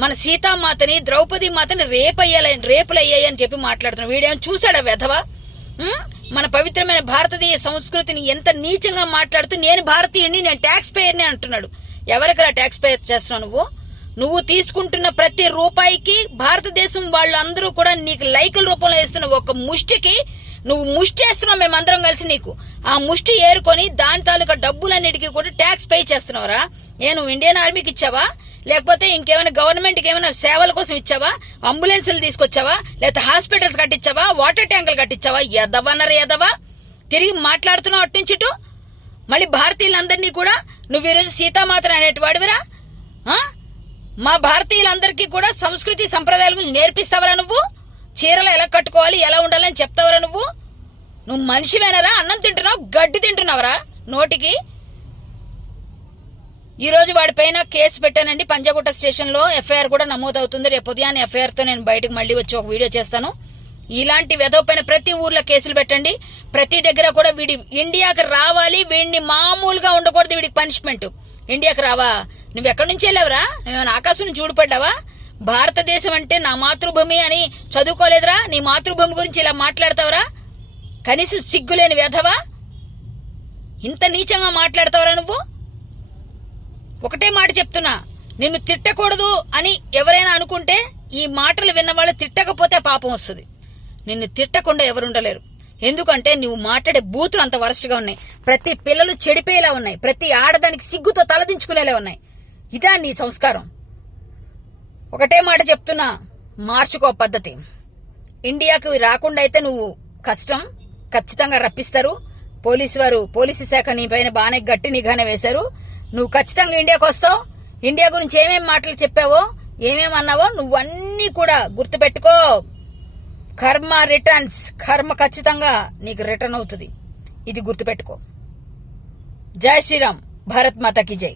మన సీతామాతని ద్రౌపది మాతని రేపులయ్యాయి అని చెప్పి మాట్లాడుతున్నాడు. వీడేమో చూశాడా వెధవా? మన పవిత్రమైన భారతీయ సంస్కృతిని ఎంత నీచంగా మాట్లాడుతూ నేను భారతీయుడిని, నేను ట్యాక్స్ పేయర్ని అంటున్నాడు. ఎవరికరా ట్యాక్స్ పేయర్ చేస్తున్నావు? నువ్వు తీసుకుంటున్న ప్రతి రూపాయికి భారతదేశం వాళ్ళందరూ కూడా నీకు లైకుల రూపంలో వేస్తున్న ఒక ముష్టికి నువ్వు ముష్టి వేస్తున్నావు. మేమందరం కలిసి నీకు ఆ ముష్టి ఏరుకొని దాని తాలూకా డబ్బులన్నిటికీ కూడా ట్యాక్స్ పే చేస్తున్నావురా. నువ్వు ఇండియన్ ఆర్మీకి ఇచ్చావా, లేకపోతే ఇంకేమైనా గవర్నమెంట్ కి ఏమైనా సేవల కోసం ఇచ్చావా? అంబులెన్సులు తీసుకొచ్చావా, లేకపోతే హాస్పిటల్స్ కట్టించావా, వాటర్ ట్యాంకులు కట్టించావా? ఎదవన్నర ఎదవా తిరిగి మాట్లాడుతున్నావు అట్నుంచిటు. మళ్ళీ భారతీయులందరినీ కూడా నువ్వు ఈరోజు సీతామాతను అనేటి వాడివిరా. మా భారతీయులందరికీ కూడా సంస్కృతి సంప్రదాయాల గురించి నేర్పిస్తావరా నువ్వు? చీరలు ఎలా కట్టుకోవాలి, ఎలా ఉండాలని చెప్తావరా నువ్వు? నువ్వు మనిషివేనరా? అన్నం తింటున్నావు, గడ్డి తింటున్నావరా నోటికి. ఈ రోజు వాడిపైన కేసు పెట్టానండి. పంజాగుట్ట స్టేషన్ లో ఎఫ్ఐఆర్ కూడా నమోదవుతుంది. రేపు ఉదయాన్నే ఎఫ్ఐఆర్ తో నేను బయటకు మళ్ళీ వచ్చి ఒక వీడియో చేస్తాను. ఇలాంటి వెధవ పైన ప్రతి ఊర్లో కేసులు పెట్టండి. ప్రతి దగ్గర కూడా వీడి ఇండియాకి రావాలి, వీడిని మామూలుగా ఉండకూడదు. వీడికి పనిష్మెంట్. ఇండియాకి రావా? నువ్వు ఎక్కడి నుంచి వెళ్ళావురా? నువ్వేమైనా ఆకాశం నుంచి చూడపడ్డావా? భారతదేశం అంటే నా మాతృభూమి అని చదువుకోలేదురా? నీ మాతృభూమి గురించి ఇలా మాట్లాడతావురా? కనీసం సిగ్గులేని వెధవా, ఇంత నీచంగా మాట్లాడతావురా నువ్వు? ఒకటే మాట చెప్తున్నా, నిన్ను తిట్టకూడదు అని ఎవరైనా అనుకుంటే ఈ మాటలు విన్నవాళ్ళు తిట్టకపోతే పాపం వస్తుంది. నిన్ను తిట్టకుండా ఎవరుండలేరు. ఎందుకంటే నువ్వు మాట్లాడే బూతులు అంత వరస్ట్గా ఉన్నాయి. ప్రతి పిల్లలు చెడిపోయేలా ఉన్నాయి. ప్రతి ఆడదానికి సిగ్గుతో తలదించుకునేలా ఉన్నాయి. ఇదా నీ సంస్కారం? ఒకటే మాట చెప్తున్నా, మార్చుకో పద్ధతి. ఇండియాకి రాకుండా అయితే నువ్వు కష్టం. ఖచ్చితంగా రప్పిస్తారు పోలీసు శాఖ నీ పైన బాగానే గట్టి నిఘానే వేశారు. నువ్వు ఖచ్చితంగా ఇండియాకి వస్తావు. ఇండియా గురించి ఏమేం మాటలు చెప్పావో, ఏమేం అన్నావో నువ్వన్నీ కూడా గుర్తుపెట్టుకో. కర్మ రిటర్న్స్. కర్మ ఖచ్చితంగా నీకు రిటర్న్ అవుతుంది. ఇది గుర్తుపెట్టుకో. జై శ్రీరామ్. భారత్ మాతాకి జై.